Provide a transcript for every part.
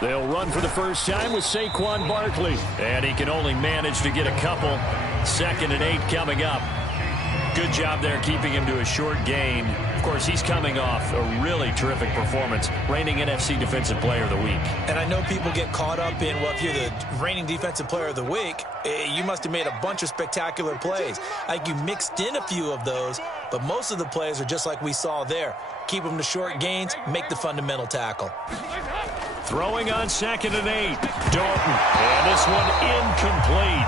They'll run for the first time with Saquon Barkley. And he can only manage to get a couple. 2nd and 8 coming up. Good job there keeping him to a short gain. Of course, he's coming off a really terrific performance, reigning NFC Defensive Player of the Week. And I know people get caught up in, well, if you're the reigning Defensive Player of the Week, you must have made a bunch of spectacular plays. Like you mixed in a few of those, but most of the plays are just like we saw there. Keep them to short gains, make the fundamental tackle. Throwing on 2nd and 8. Dalton. And this one incomplete.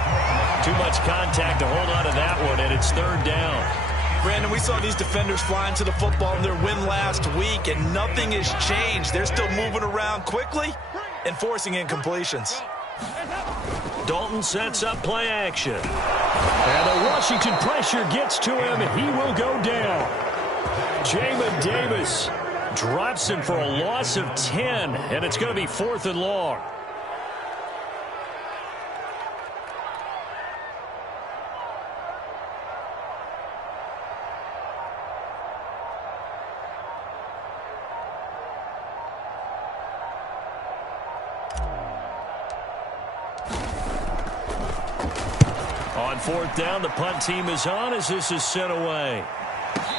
Too much contact to hold on to that one, and it's 3rd down. Brandon, we saw these defenders flying to the football in their win last week, and nothing has changed. They're still moving around quickly and forcing incompletions. Dalton sets up play action. And the Washington pressure gets to him, and he will go down. Jamin Davis drops him for a loss of 10, and it's going to be 4th and long. On 4th down, the punt team is on as this is sent away.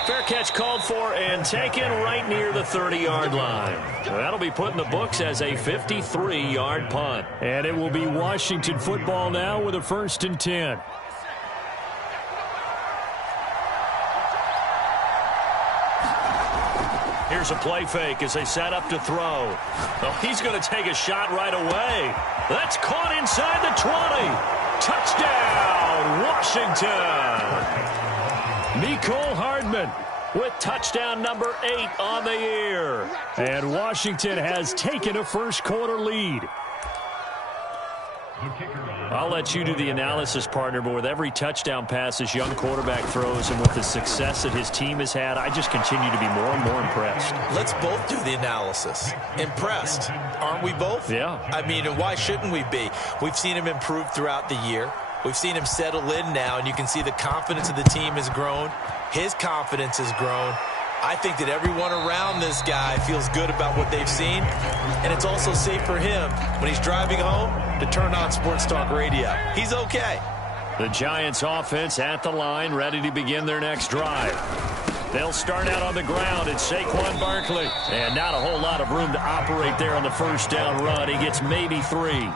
Fair catch called for and taken right near the 30-yard line. That'll be put in the books as a 53-yard punt. And it will be Washington football now with a 1st and 10. Here's a play fake as they set up to throw. Oh, he's going to take a shot right away. That's caught inside the 20. Touchdown, Washington. Mecole Hardman with touchdown number 8 on the year. And Washington has taken a first-quarter lead. I'll let you do the analysis, partner, but with every touchdown pass this young quarterback throws and with the success that his team has had, I just continue to be more and more impressed. Let's both do the analysis. Impressed. Aren't we both? Yeah. I mean, and why shouldn't we be? We've seen him improve throughout the year. We've seen him settle in now, and you can see the confidence of the team has grown. His confidence has grown. I think that everyone around this guy feels good about what they've seen, and it's also safe for him when he's driving home to turn on Sports Talk Radio. He's okay. The Giants offense at the line, ready to begin their next drive. They'll start out on the ground. It's Saquon Barkley. And not a whole lot of room to operate there on the first down run. He gets maybe 3.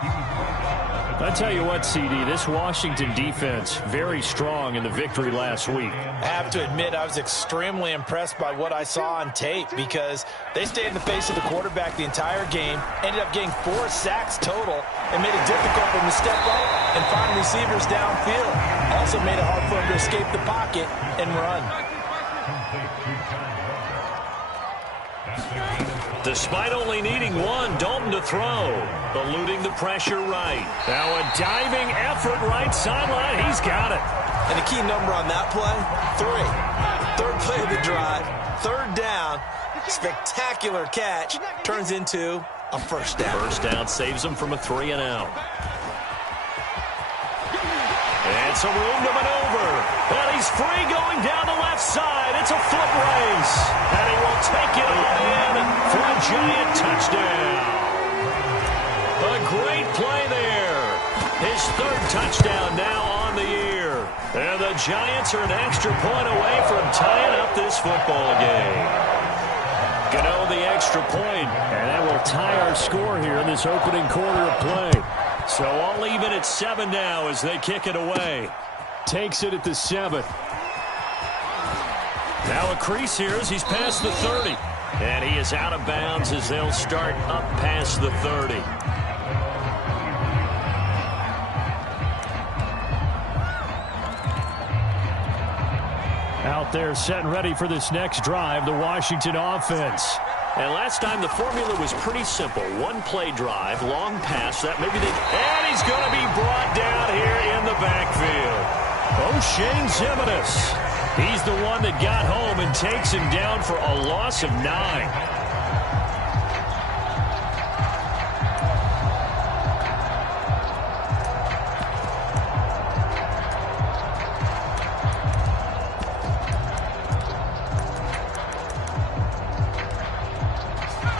I tell you what, CD, this Washington defense, very strong in the victory last week. I have to admit, I was extremely impressed by what I saw on tape because they stayed in the face of the quarterback the entire game, ended up getting 4 sacks total, and made it difficult for him to step up and find receivers downfield. Also made it hard for him to escape the pocket and run. Despite only needing 1, Dalton to throw. Eluding the pressure right. Now a diving effort right sideline. He's got it. And the key number on that play, 3. 3rd play of the drive. 3rd down. Spectacular catch. Turns into a first down. First down saves him from a 3 and out. And some room to maneuver. And he's free going down the left side. It's a foot race. And he will take it all in for a Giant touchdown. A great play there. His 3rd touchdown now on the year. And the Giants are an extra point away from tying up this football game. Gano the extra point, and that will tie our score here in this opening quarter of play. So all even at 7 now as they kick it away. Takes it at the 7. Now a crease here as he's past the 30. And he is out of bounds as they'll start up past the 30. Out there set and ready for this next drive, the Washington offense. And last time the formula was pretty simple. 1 play drive, long pass, that maybe they... And he's going to be brought down here in the backfield. O'Shane Ximines. He's the one that got home and takes him down for a loss of 9.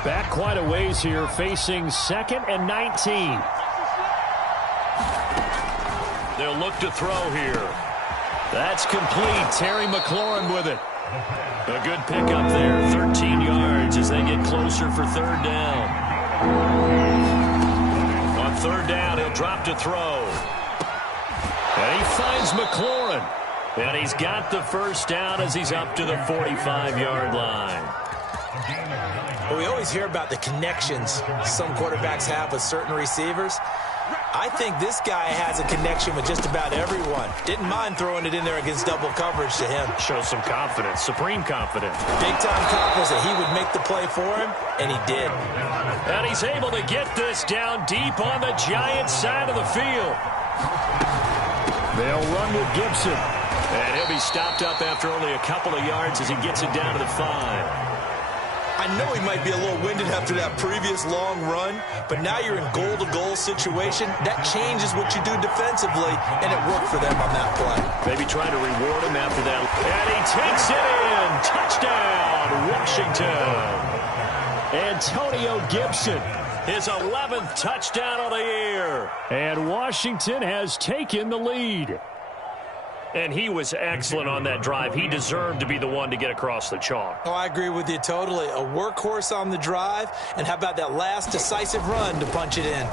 Back quite a ways here, facing 2nd and 19. They'll look to throw here. That's complete. Terry McLaurin with it. A good pickup there. 13 yards as they get closer for 3rd down. On 3rd down, he'll drop to throw. And he finds McLaurin. And he's got the 1st down as he's up to the 45-yard line. Well, we always hear about the connections some quarterbacks have with certain receivers. I think this guy has a connection with just about everyone. Didn't mind throwing it in there against double coverage to him. Shows some confidence, supreme confidence. Big-time confidence that he would make the play for him, and he did. And he's able to get this down deep on the Giants' side of the field. They'll run with Gibson. And he'll be stopped up after only a couple of yards as he gets it down to the 5. I know he might be a little winded after that previous long run, but now you're in goal-to-goal situation. That changes what you do defensively, and it worked for them on that play. Maybe trying to reward him after that. And he takes it in. Touchdown, Washington. Antonio Gibson, his 11th touchdown of the year. And Washington has taken the lead. And he was excellent on that drive. He deserved to be the one to get across the chalk. Oh, I agree with you totally. A workhorse on the drive, and how about that last decisive run to punch it in?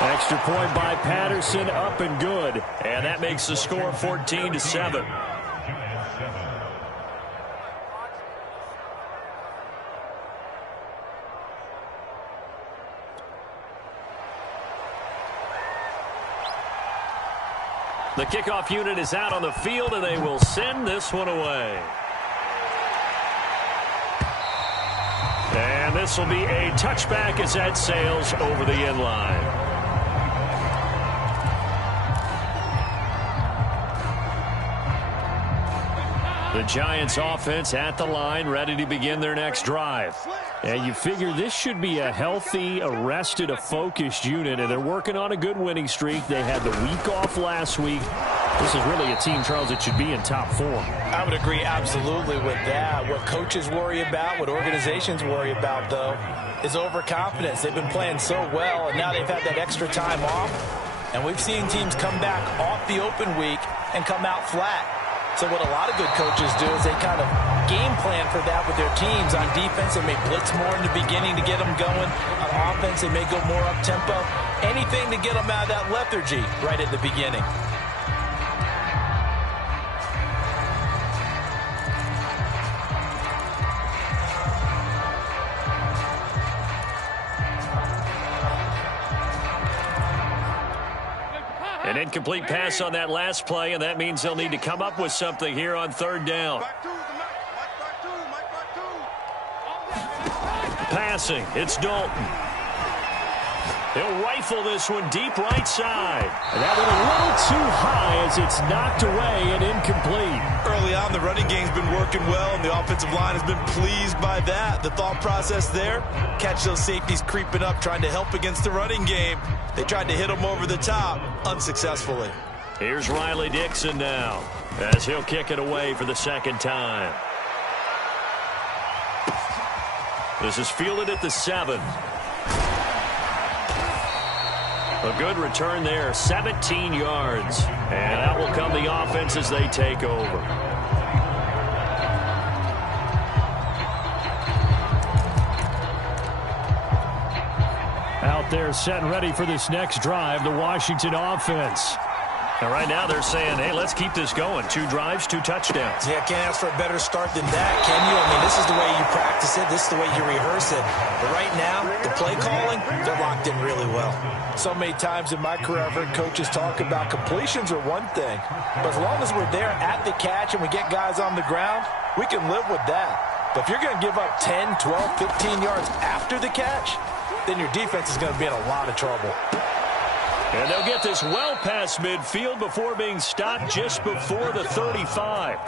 Extra point by Patterson, up and good. And that makes the score 14-7. The kickoff unit is out on the field, and they will send this one away. And this will be a touchback as that sails over the end line. The Giants offense at the line, ready to begin their next drive. And you figure this should be a healthy, a focused unit, and they're working on a good winning streak. They had the week off last week. This is really a team, Charles, that should be in top form. I would agree absolutely with that. What coaches worry about, what organizations worry about, though, is overconfidence. They've been playing so well, and now they've had that extra time off. And we've seen teams come back off the open week and come out flat. So what a lot of good coaches do is they kind of game plan for that with their teams. On defense, they may blitz more in the beginning to get them going. On offense, they may go more up-tempo. Anything to get them out of that lethargy right at the beginning. An incomplete pass on that last play, and that means they'll need to come up with something here on 3rd down. Passing, it's Dalton. He'll rifle this one deep right side. And that one a little too high as it's knocked away and incomplete. Early on, the running game's been working well, and the offensive line has been pleased by that. The thought process there, catch those safeties creeping up, trying to help against the running game. They tried to hit them over the top, unsuccessfully. Here's Riley Dixon now, as he'll kick it away for the 2nd time. This is fielded at the 7. A good return there, 17 yards. And that will come the offense as they take over. Out there set and ready for this next drive, the Washington offense. And right now they're saying, hey, let's keep this going. 2 drives, 2 touchdowns. Yeah, can't ask for a better start than that, can you? I mean, this is the way you practice it. This is the way you rehearse it. But right now, the play calling, they're locked in really well. So many times in my career, I've heard coaches talk about completions are one thing. But as long as we're there at the catch and we get guys on the ground, we can live with that. But if you're going to give up 10, 12, 15 yards after the catch, then your defense is going to be in a lot of trouble. And they'll get this well past midfield before being stopped just before the 35.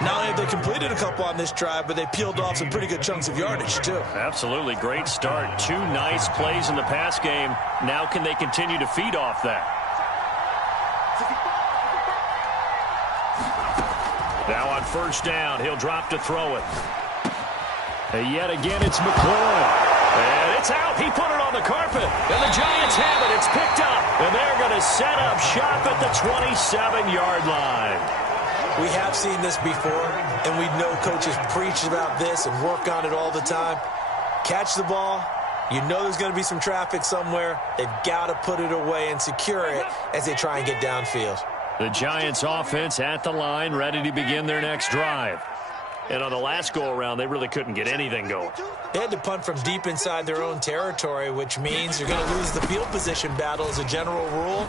Not only have they completed a couple on this drive, but they peeled off some pretty good chunks of yardage, too. Absolutely. Great start. 2 nice plays in the pass game. Now can they continue to feed off that? Now on 1st down, he'll drop to throw it. And yet again, it's McLaurin. And it's out. He put it on the carpet. And the Giants have it. It's picked up. And they're going to set up shop at the 27-yard line. We have seen this before, and we know coaches preach about this and work on it all the time. Catch the ball. You know there's going to be some traffic somewhere. They've got to put it away and secure it as they try and get downfield. The Giants offense at the line, ready to begin their next drive. And on the last go-around, they really couldn't get anything going. They had to punt from deep inside their own territory, which means you're going to lose the field position battle as a general rule.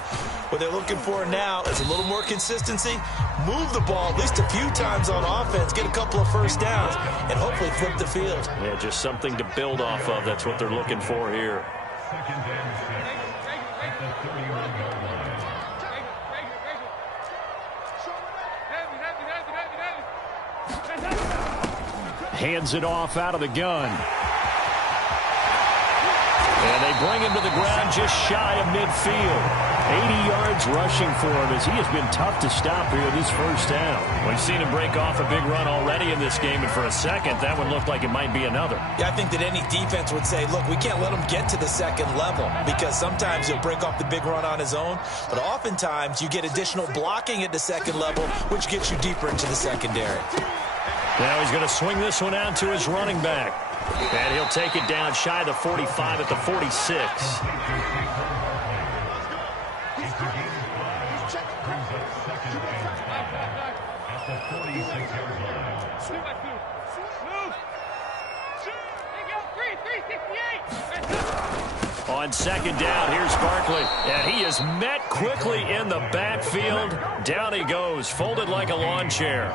What they're looking for now is a little more consistency, move the ball at least a few times on offense, get a couple of first downs, and hopefully flip the field. Yeah, just something to build off of. That's what they're looking for here. Hands it off out of the gun. And they bring him to the ground just shy of midfield. 80 yards rushing for him as he has been tough to stop here this first down. We've seen him break off a big run already in this game, and for a second, that one looked like it might be another. Yeah, I think that any defense would say, look, we can't let him get to the second level because sometimes he'll break off the big run on his own, but oftentimes you get additional blocking at the second level, which gets you deeper into the secondary. Now he's going to swing this one out to his running back. And he'll take it down shy of the 45 at the 46. On second down, here's Barkley. And he is met quickly in the backfield. Down he goes, folded like a lawn chair.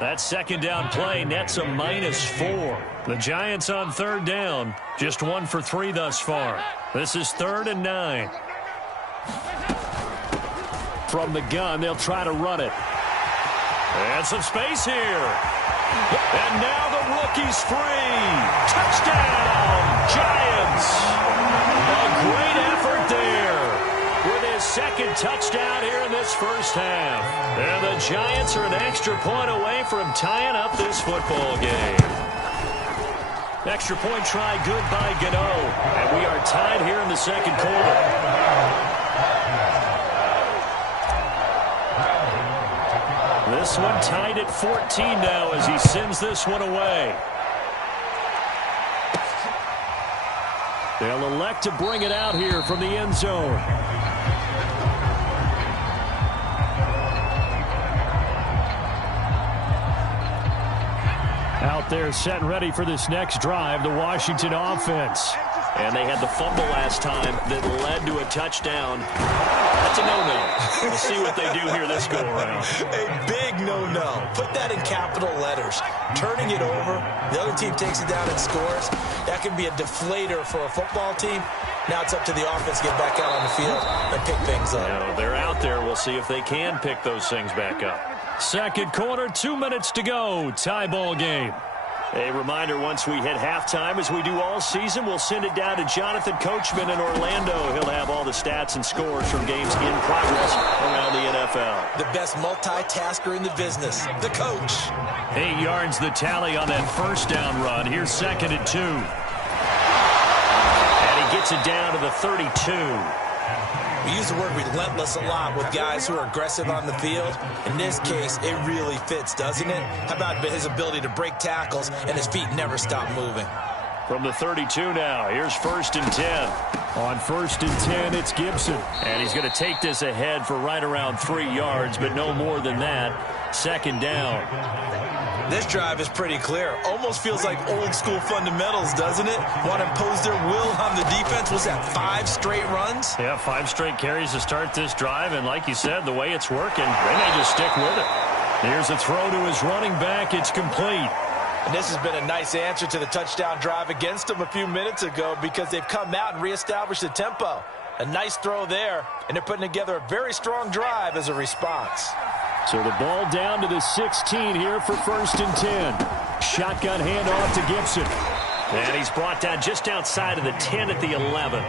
That second down play nets a -4. The Giants on third down, just 1 for 3 thus far. This is 3rd and 9. From the gun, they'll try to run it. And some space here. And now the rookie's free. Touchdown, Giants. A great effort there with his second touchdown here in this first half. And the Giants are an extra point away from tying up this football game. Extra point try good by Gano. And we are tied here in the second quarter. This one tied at 14 now as he sends this one away. They'll elect to bring it out here from the end zone. Out there set and ready for this next drive, the Washington offense. And they had the fumble last time that led to a touchdown. That's a no-no. We'll see what they do here this go-around. A big no-no. Put that in capital letters. Turning it over, the other team takes it down and scores. That can be a deflator for a football team. Now it's up to the offense to get back out on the field and pick things up. They're out there. We'll see if they can pick those things back up. Second quarter, 2 minutes to go. Tie ball game. A reminder, once we hit halftime, as we do all season, we'll send it down to Jonathan Coachman in Orlando. He'll have all the stats and scores from games in progress around the NFL. The best multitasker in the business, the coach. 8 yards the tally on that first down run. Here's 2nd and 2. And he gets it down to the 32. We use the word relentless a lot with guys who are aggressive on the field. In this case, it really fits, doesn't it? How about his ability to break tackles and his feet never stop moving? From the 32 now, here's 1st and 10. On 1st and 10, it's Gibson. And he's going to take this ahead for right around 3 yards, but no more than that. 2nd down. This drive is pretty clear. Almost feels like old school fundamentals, doesn't it? Want to impose their will on the defense. Was that 5 straight runs? Yeah, 5 straight carries to start this drive. And like you said, the way it's working, they may just stick with it. Here's a throw to his running back. It's complete. And this has been a nice answer to the touchdown drive against them a few minutes ago because they've come out and reestablished the tempo. A nice throw there, and they're putting together a very strong drive as a response. So the ball down to the 16 here for 1st and 10. Shotgun handoff to Gibson. And he's brought down just outside of the 10 at the 11.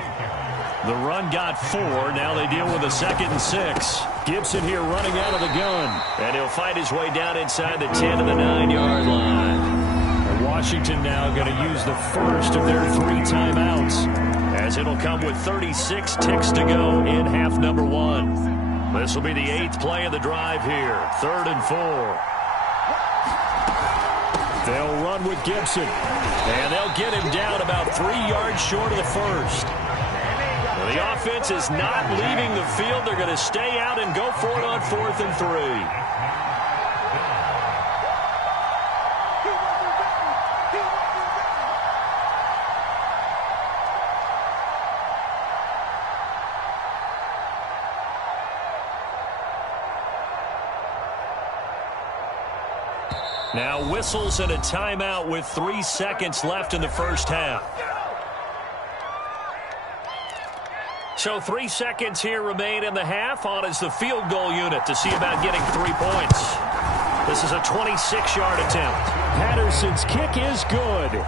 The run got 4. Now they deal with a 2nd and 6. Gibson here running out of the gun. And he'll fight his way down inside the 10 to the 9-yard line. Washington now going to use the first of their 3 timeouts, as it'll come with 36 ticks to go in half number 1. This will be the 8th play of the drive here. 3rd and 4. They'll run with Gibson, and they'll get him down about 3 yards short of the first. The offense is not leaving the field. They're going to stay out and go for it on 4th and 3. Now whistles and a timeout with 3 seconds left in the first half. So 3 seconds here remain in the half. On is the field goal unit to see about getting 3 points. This is a 26-yard attempt. Patterson's kick is good.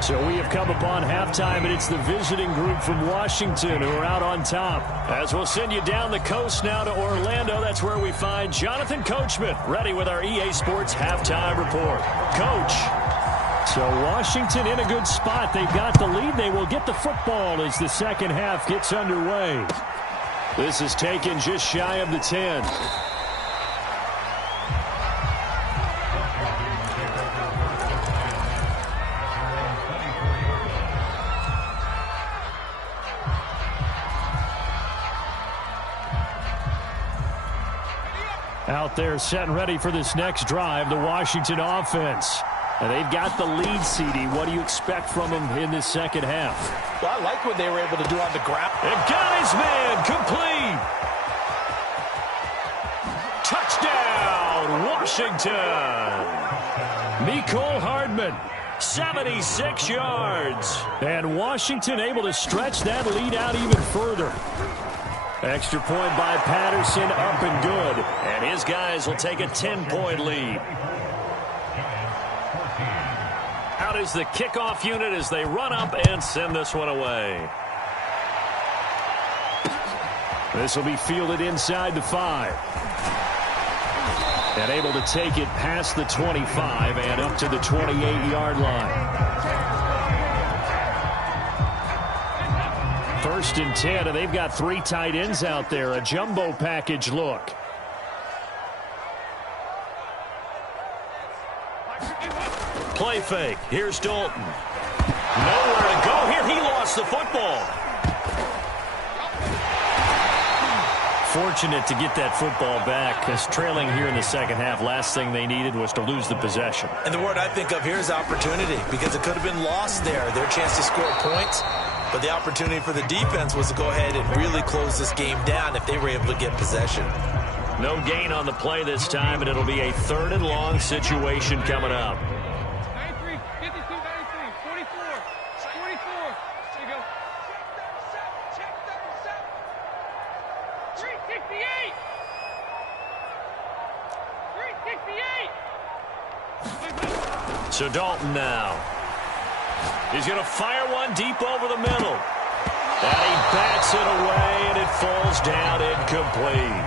So we have come upon halftime, and it's the visiting group from Washington who are out on top. As we'll send you down the coast now to Orlando, that's where we find Jonathan Coachman, ready with our EA Sports halftime report. Coach. So Washington in a good spot. They've got the lead. They will get the football as the second half gets underway. This is taken just shy of the 10. Out there set and ready for this next drive, the Washington offense. And they've got the lead, CD. What do you expect from them in this second half? Well, I like what they were able to do on the ground. They've got his man complete. Touchdown, Washington. Mecole Hardman, 76 yards. And Washington able to stretch that lead out even further. Extra point by Patterson, up and good. And his guys will take a 10-point lead. Out is the kickoff unit as they run up and send this one away. This will be fielded inside the 5. And able to take it past the 25 and up to the 28-yard line. 1st and 10, and they've got 3 tight ends out there. A jumbo package look. Play fake. Here's Dalton. Nowhere to go here. He lost the football. Fortunate to get that football back, because trailing here in the second half, last thing they needed was to lose the possession. And the word I think of here is opportunity, because it could have been lost there. Their chance to score points. But the opportunity for the defense was to go ahead and really close this game down if they were able to get possession. No gain on the play this time, and it'll be a 3rd and long situation coming up. 93, 52, 93, 44, 44. There you go. Check 37. 368. 368. So Dalton now. He's going to fire one deep over the middle. And he bats it away, and it falls down incomplete.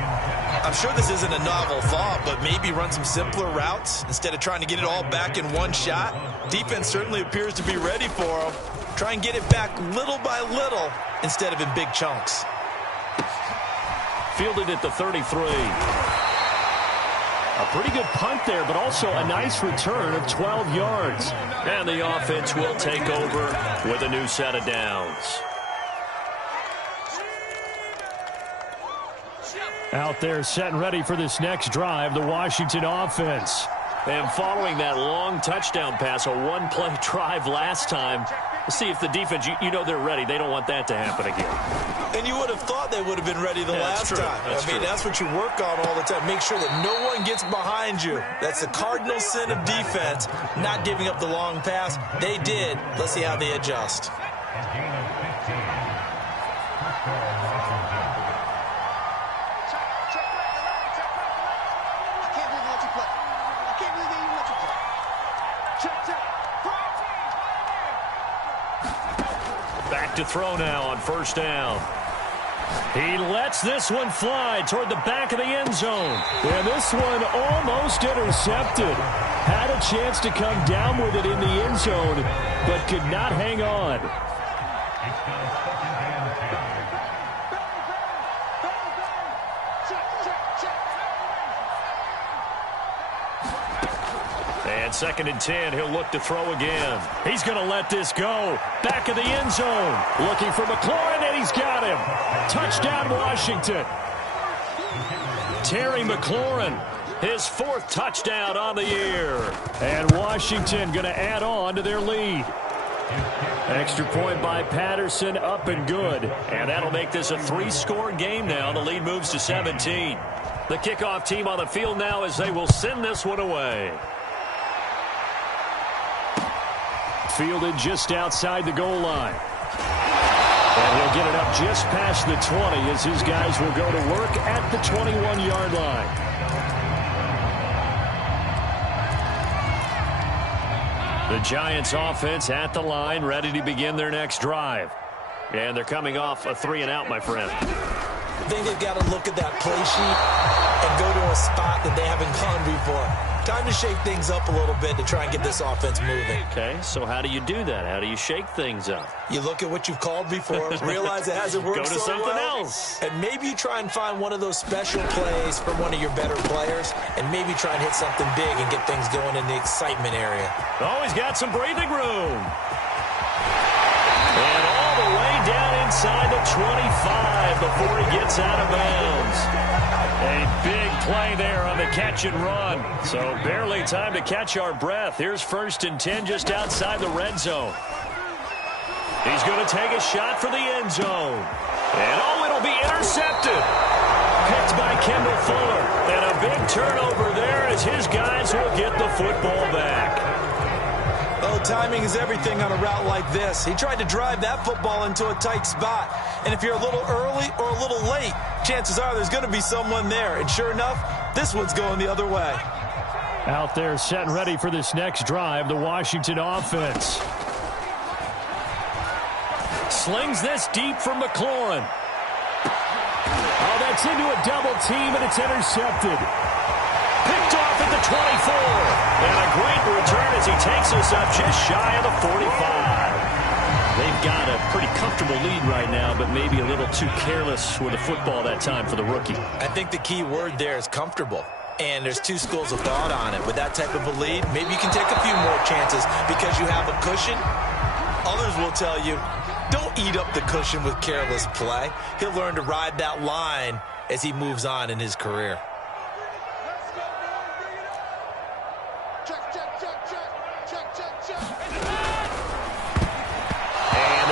I'm sure this isn't a novel thought, but maybe run some simpler routes instead of trying to get it all back in one shot. Defense certainly appears to be ready for him. Try and get it back little by little instead of in big chunks. Fielded at the 33. A pretty good punt there, but also a nice return of 12 yards. And the offense will take over with a new set of downs. Out there set and ready for this next drive, the Washington offense. And following that long touchdown pass, a one-play drive last time, let's see if the defense, you know they're ready. They don't want that to happen again. And you would have thought they would have been ready the last time. I mean, that's what you work on all the time. Make sure that no one gets behind you. That's the cardinal sin of defense, not giving up the long pass. They did. Let's see how they adjust. Back to throw now on 1st down. He lets this one fly toward the back of the end zone. And this one almost intercepted. Had a chance to come down with it in the end zone, but could not hang on. And 2nd and 10, he'll look to throw again. He's going to let this go. Back of the end zone. Looking for McLaurin, and he's got him. Touchdown, Washington. Terry McLaurin, his 4th touchdown on the year. And Washington going to add on to their lead. Extra point by Patterson, up and good. And that'll make this a 3-score game now. The lead moves to 17. The kickoff team on the field now as they will send this one away. Fielded just outside the goal line. And he'll get it up just past the 20 as his guys will go to work at the 21-yard line. The Giants offense at the line, ready to begin their next drive. And they're coming off a 3-and-out, my friend. I think they've got to look at that play sheet and go to a spot that they haven't gone before. Time to shake things up a little bit to try and get this offense moving. Okay, so how do you do that? How do you shake things up? You look at what you've called before, realize it hasn't worked Go to so something well, else. and maybe you try and find one of those special plays from one of your better players, and maybe try and hit something big and get things going in the excitement area. Oh, he's got some breathing room. And all the way down inside the 25 before he gets out of bounds. A big play there on the catch and run. So barely time to catch our breath. Here's 1st and 10 just outside the red zone. He's going to take a shot for the end zone. And oh, it'll be intercepted. Picked by Kendall Fuller. And a big turnover there as his guys will get the football back. Oh, timing is everything on a route like this. He tried to drive that football into a tight spot. And if you're a little early or a little late, chances are there's going to be someone there. And sure enough, this one's going the other way. Out there set and ready for this next drive, the Washington offense. Slings this deep for McLaurin. Oh, that's into a double team, and it's intercepted. Picked off at the 24. And a great return as he takes us up just shy of the 45. They've got a pretty comfortable lead right now, but maybe a little too careless with the football that time for the rookie. I think the key word there is comfortable. And there's 2 schools of thought on it. With that type of a lead, maybe you can take a few more chances because you have a cushion. Others will tell you, don't eat up the cushion with careless play. He'll learn to ride that line as he moves on in his career.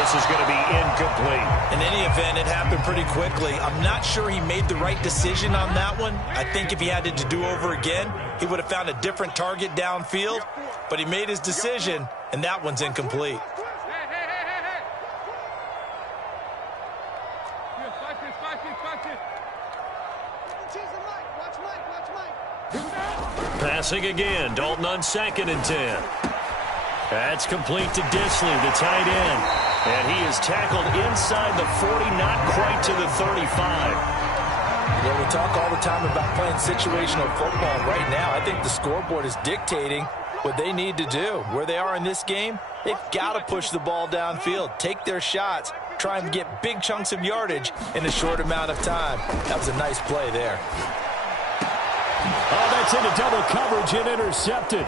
This is going to be incomplete. In any event, it happened pretty quickly. I'm not sure he made the right decision on that one. I think if he had to do over again, he would have found a different target downfield. But he made his decision, and that one's incomplete. Passing again. Dalton on 2nd and 10. That's complete to Disley, the tight end. And he is tackled inside the 40, not quite to the 35. You know, we talk all the time about playing situational football. Right now, I think the scoreboard is dictating what they need to do. Where they are in this game, they've got to push the ball downfield, take their shots, try and get big chunks of yardage in a short amount of time. That was a nice play there. Oh, that's into double coverage and intercepted.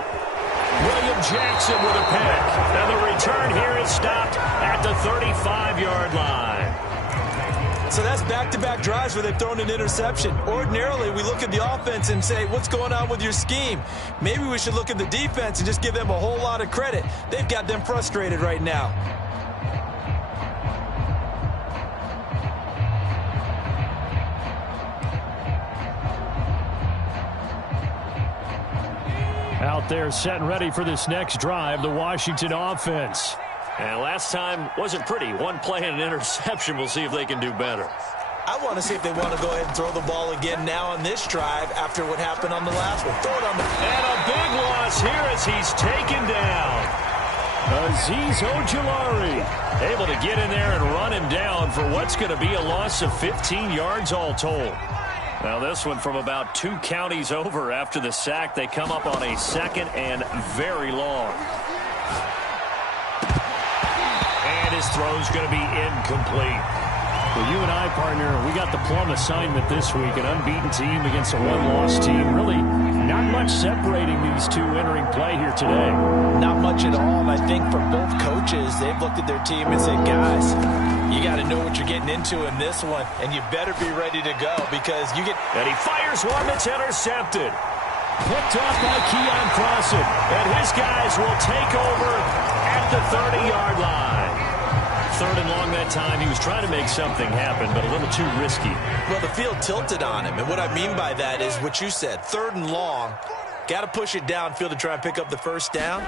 William Jackson with a pick. And the return here is stopped at the 35-yard line. So that's back-to-back drives where they've thrown an interception. Ordinarily, we look at the offense and say, what's going on with your scheme? Maybe we should look at the defense and just give them a whole lot of credit. They've got them frustrated right now. Out there set and ready for this next drive, the Washington offense. And last time wasn't pretty. One play and an interception. We'll see if they can do better. I want to see if they want to go ahead and throw the ball again now on this drive after what happened on the last one. Throw it on the... And a big loss here as he's taken down. Azeez Ojulari able to get in there and run him down for what's going to be a loss of 15 yards all told. Now this one from about 2 counties over after the sack. They come up on a 2nd and very long. And his throw's going to be incomplete. Well, you and I, partner, we got the plum assignment this week. An unbeaten team against a one-loss team. Really not much separating these two entering play here today. Not much at all. And I think for both coaches, they've looked at their team and said, guys, you got to know what you're getting into in this one, and you better be ready to go because you get... And he fires one that's intercepted. Picked off by Keon Crossen. And his guys will take over at the 30-yard line. 3rd and long that time. He was trying to make something happen, but a little too risky. Well, the field tilted on him, and what I mean by that is what you said, 3rd and long. Got to push it downfield to try and pick up the first down.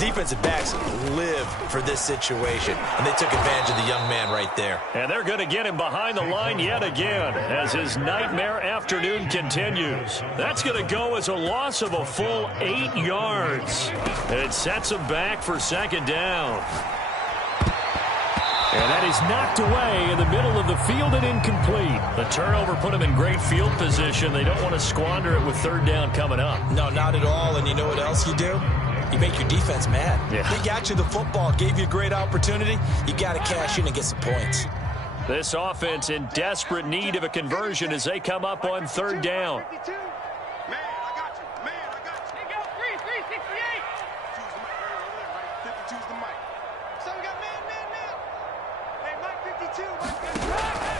Defensive backs live for this situation, and they took advantage of the young man right there. And they're going to get him behind the line yet again as his nightmare afternoon continues. That's going to go as a loss of a full 8 yards. It sets him back for 2nd down. And that is knocked away in the middle of the field and incomplete. The turnover put them in great field position. They don't want to squander it with 3rd down coming up. No, not at all. And you know what else you do? You make your defense mad. Yeah. They got you the football, gave you a great opportunity. You got to cash in and get some points. This offense in desperate need of a conversion as they come up on 3rd down.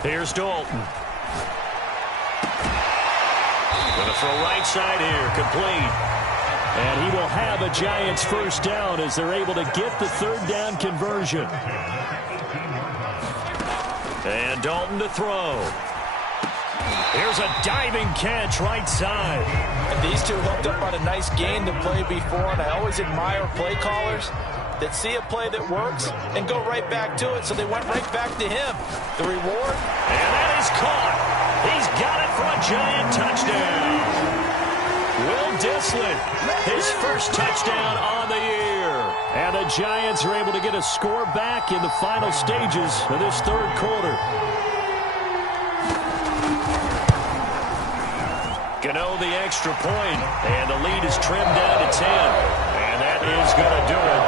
Here's Dalton. Going to throw right side here, complete. And he will have a Giants first down as they're able to get the 3rd down conversion. And Dalton to throw. Here's a diving catch right side. And these two hooked up on a nice game to play before, and I always admire play callers that see a play that works and go right back to it, so they went right back to him. The reward? And that is caught. He's got it for a Giant touchdown. Will Dissly, his first touchdown on the year. And the Giants are able to get a score back in the final stages of this 3rd quarter. Gano the extra point, and the lead is trimmed down to 10. And that is going to do it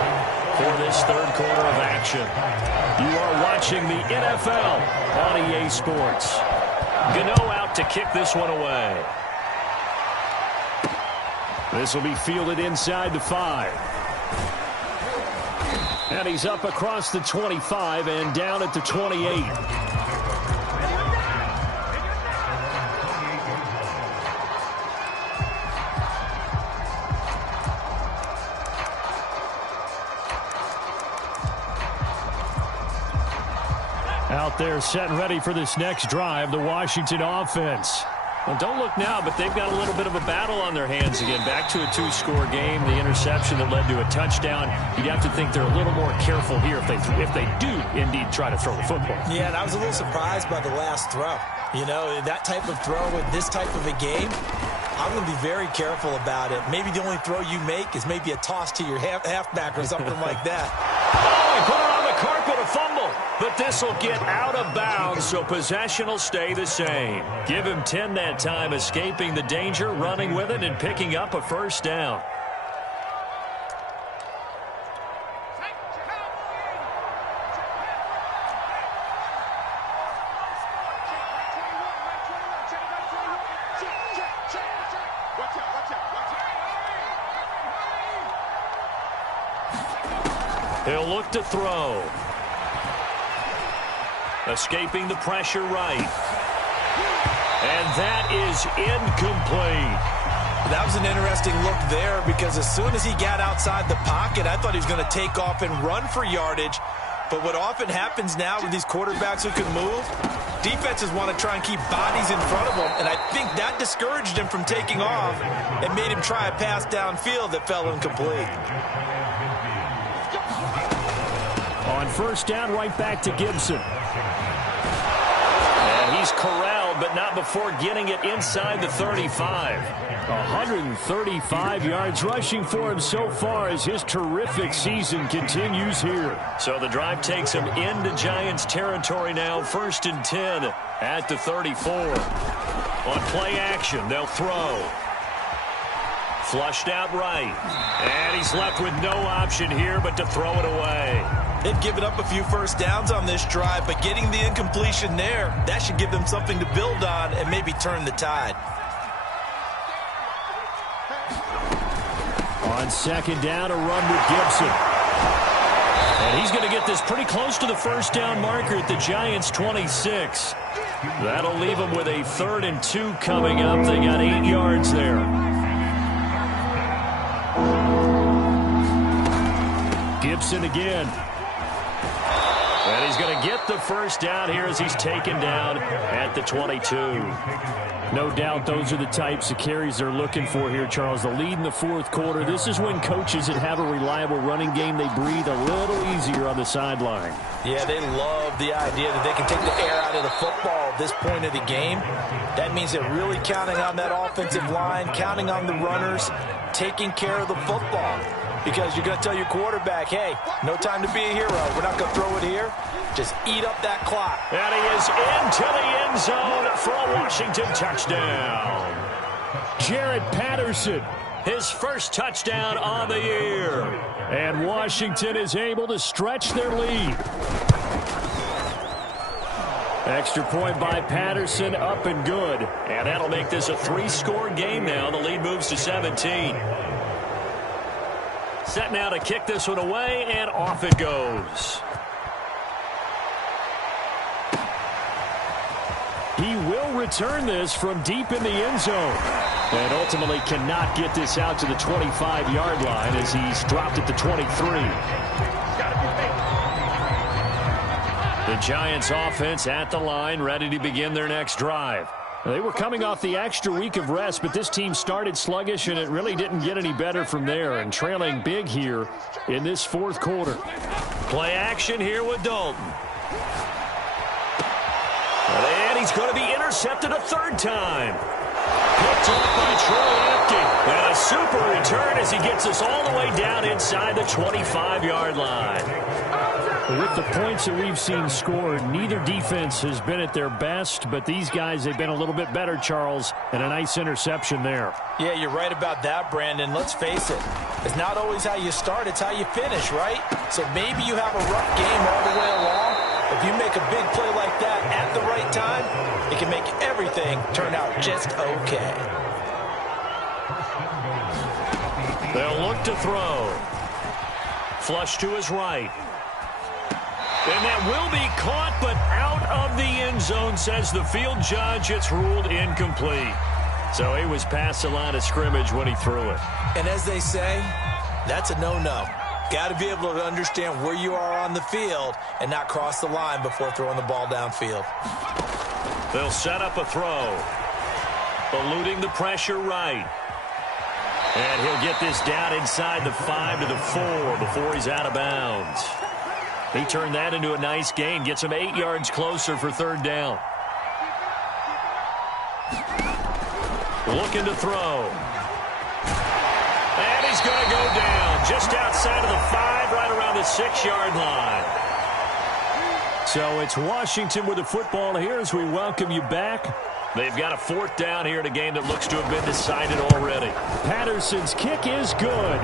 for this 3rd quarter of action. You are watching the NFL on EA Sports. Gano out to kick this one away. This will be fielded inside the 5. And he's up across the 25 and down at the 28. Out there set and ready for this next drive, the Washington offense. Well, don't look now, but they've got a little bit of a battle on their hands again. Back to a 2-score game, the interception that led to a touchdown. You'd have to think they're a little more careful here if they do indeed try to throw the football. Yeah, and I was a little surprised by the last throw. You know, that type of throw with this type of a game, I'm going to be very careful about it. Maybe the only throw you make is maybe a toss to your halfback or something like that. Oh, he put it on the carpet, a fumble. But this will get out of bounds, so possession will stay the same. Give him 10 that time, escaping the danger, running with it, and picking up a first down. He'll look to throw. Escaping the pressure right. And that is incomplete. That was an interesting look there because as soon as he got outside the pocket, I thought he was going to take off and run for yardage. But what often happens now with these quarterbacks who can move, defenses want to try and keep bodies in front of them. And I think that discouraged him from taking off and made him try a pass downfield that fell incomplete. On first down, right back to Gibson. And he's corralled, but not before getting it inside the 35. 135 yards rushing for him so far as his terrific season continues here. So the drive takes him into Giants territory now. 1st and 10 at the 34. On play action, they'll throw. Flushed out right. And he's left with no option here but to throw it away. They've given up a few first downs on this drive, but getting the incompletion there, that should give them something to build on and maybe turn the tide. On second down, a run with Gibson. And he's going to get this pretty close to the first down marker at the Giants' 26. That'll leave them with a 3rd and 2 coming up. They got 8 yards there. Gibson again. And he's going to get the first down here as he's taken down at the 22. No doubt those are the types of carries they're looking for here, Charles. The lead in the 4th quarter. This is when coaches that have a reliable running game, they breathe a little easier on the sideline. Yeah, they love the idea that they can take the air out of the football at this point of the game. That means they're really counting on that offensive line, counting on the runners, taking care of the football. Because you're going to tell your quarterback, hey, no time to be a hero. We're not going to throw it here. Just eat up that clock. And he is into the end zone for a Washington touchdown. Jaret Patterson, his first touchdown on the year. And Washington is able to stretch their lead. Extra point by Patterson, up and good. And that'll make this a 3-score game now. The lead moves to 17. Set now to kick this one away, and off it goes. He will return this from deep in the end zone. And ultimately cannot get this out to the 25-yard line as he's dropped at the 23. The Giants offense at the line, ready to begin their next drive. They were coming off the extra week of rest, but this team started sluggish, and it really didn't get any better from there, and trailing big here in this 4th quarter. Play action here with Dalton. And he's going to be intercepted a 3rd time. Picked off by Troy Apke. And a super return as he gets us all the way down inside the 25-yard line. With the points that we've seen scored, neither defense has been at their best, but these guys, they've been a little bit better, Charles, and a nice interception there. Yeah, you're right about that, Brandon. Let's face it. It's not always how you start, it's how you finish, right? So maybe you have a rough game all the way along. If you make a big play like that at the right time, it can make everything turn out just okay. They'll look to throw. Flush to his right. And that will be caught, but out of the end zone, says the field judge. It's ruled incomplete. So he was past the line of scrimmage when he threw it. And as they say, that's a no-no. Got to be able to understand where you are on the field and not cross the line before throwing the ball downfield. They'll set up a throw. Eluding the pressure right. And he'll get this down inside the 5 to the 4 before he's out of bounds. He turned that into a nice gain. Gets him 8 yards closer for 3rd down. Looking to throw. And he's going to go down just outside of the 5, right around the 6-yard line. So it's Washington with the football here as we welcome you back. They've got a 4th down here in a game that looks to have been decided already. Patterson's kick is good.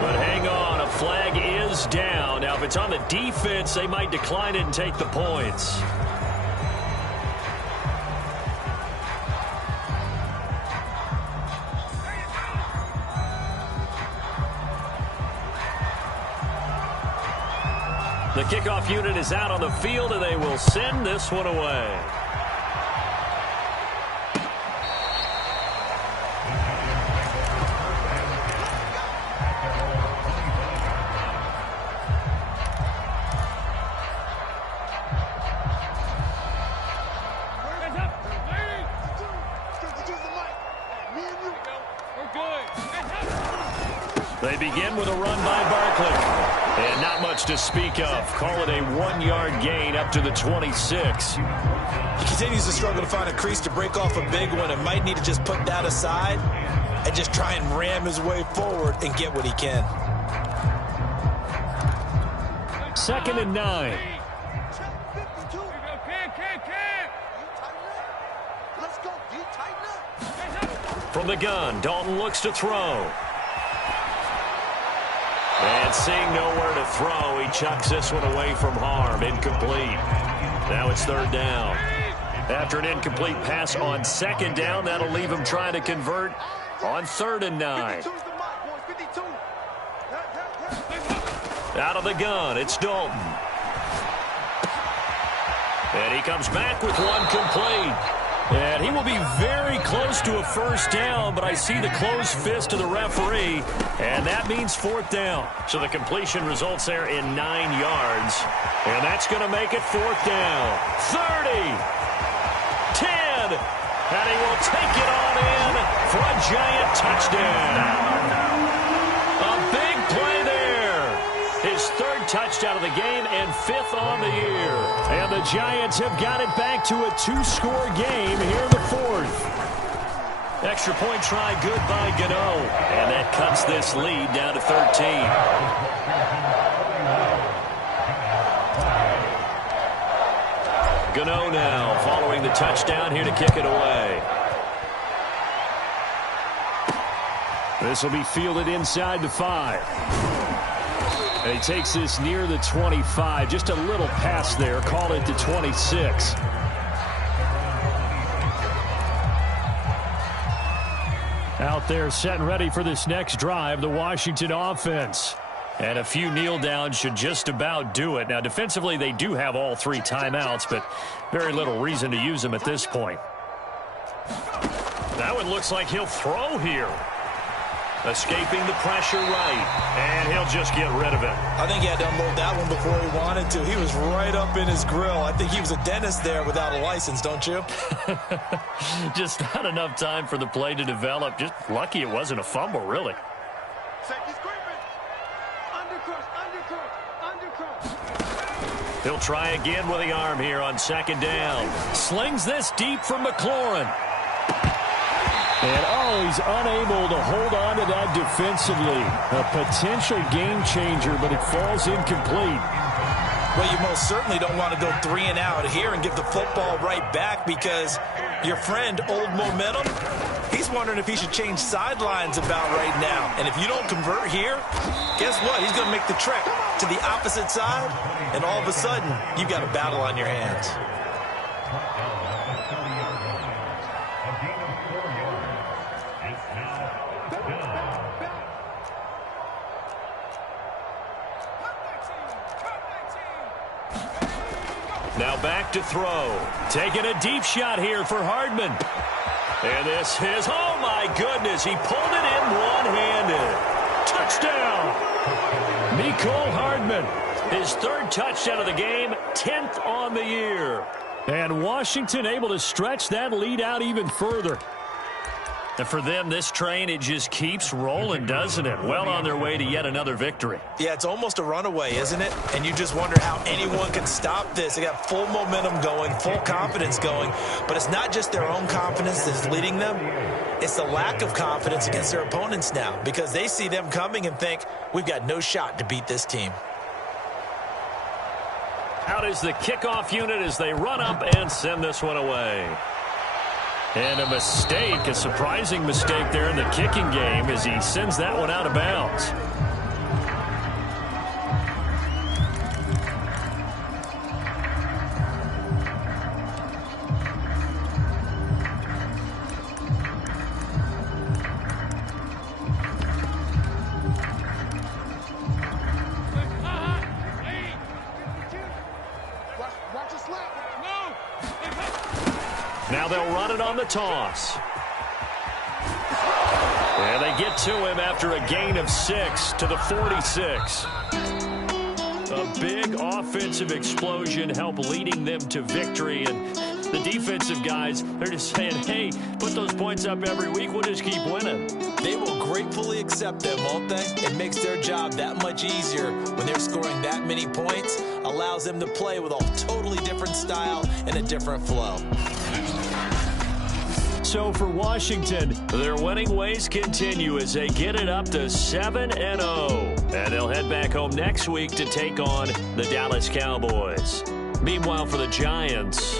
But hang on, a flag is down. Now, if it's on the defense, they might decline it and take the points. The kickoff unit is out on the field, and they will send this one away. They begin with a run by Barkley. And not much to speak of. Call it a 1-yard gain up to the 26. He continues to struggle to find a crease to break off a big one and might need to just put that aside and just try and ram his way forward and get what he can. 2nd and 9. Let's go. From the gun, Dalton looks to throw. And seeing nowhere to throw, he chucks this one away from harm. Incomplete. Now it's third down. After an incomplete pass on second down, that'll leave him trying to convert on 3rd and 9. Out of the gun, it's Dalton. And he comes back with one complete. And he will be very close to a first down, but I see the closed fist of the referee, and that means 4th down. So the completion results there in 9 yards, and that's going to make it 4th down. 30, 10, and he will take it on in for a giant touchdown. A big play there. His 3rd touchdown of the game and 5th on the year. And the Giants have got it back to a 2-score game here in the 4th. Extra point try good by Gano. And that cuts this lead down to 13. Gano now following the touchdown here to kick it away. This will be fielded inside the 5. And he takes this near the 25. Just a little pass there. Call it to 26. Out there set and ready for this next drive, the Washington offense. And a few kneel downs should just about do it. Now, defensively, they do have all 3 timeouts, but very little reason to use them at this point. That one looks like he'll throw here. Escaping the pressure right, and he'll just get rid of it. I think he had to unload that one before he wanted to. He was right up in his grill. I think he was a dentist there without a license, don't you? Just not enough time for the play to develop. Just lucky it wasn't a fumble, really. He'll try again with the arm here on 2nd down. Slings this deep from McLaurin. And he's unable to hold on to that defensively. A potential game changer, but it falls incomplete. Well, you most certainly don't want to go 3 and out here and give the football right back, because your friend, Old Momentum, he's wondering if he should change sidelines about right now. And if you don't convert here, guess what? He's going to make the trek to the opposite side, and all of a sudden, you've got a battle on your hands. Now back to throw. Taking a deep shot here for Hardman. And this is, oh my goodness, he pulled it in one-handed. Touchdown! Mecole Hardman, his 3rd touchdown of the game, 10th on the year. And Washington able to stretch that lead out even further. And for them, this train, it just keeps rolling, doesn't it? Well on their way to yet another victory. Yeah, it's almost a runaway, isn't it? And you just wonder how anyone can stop this. They got full momentum going, full confidence going. But it's not just their own confidence that's leading them. It's the lack of confidence against their opponents now, because they see them coming and think, we've got no shot to beat this team. Out is the kickoff unit as they run up and send this one away. And a mistake, a surprising mistake there in the kicking game as he sends that one out of bounds. Now they'll run it on the toss. And they get to him after a gain of 6 to the 46. A big offensive explosion helped leading them to victory. And the defensive guys, they're just saying, hey, put those points up every week. We'll just keep winning. They will gratefully accept them, won't they? It makes their job that much easier when they're scoring that many points. Allows them to play with a totally different style and a different flow. So for Washington, their winning ways continue as they get it up to 7-0. And they'll head back home next week to take on the Dallas Cowboys. Meanwhile, for the Giants,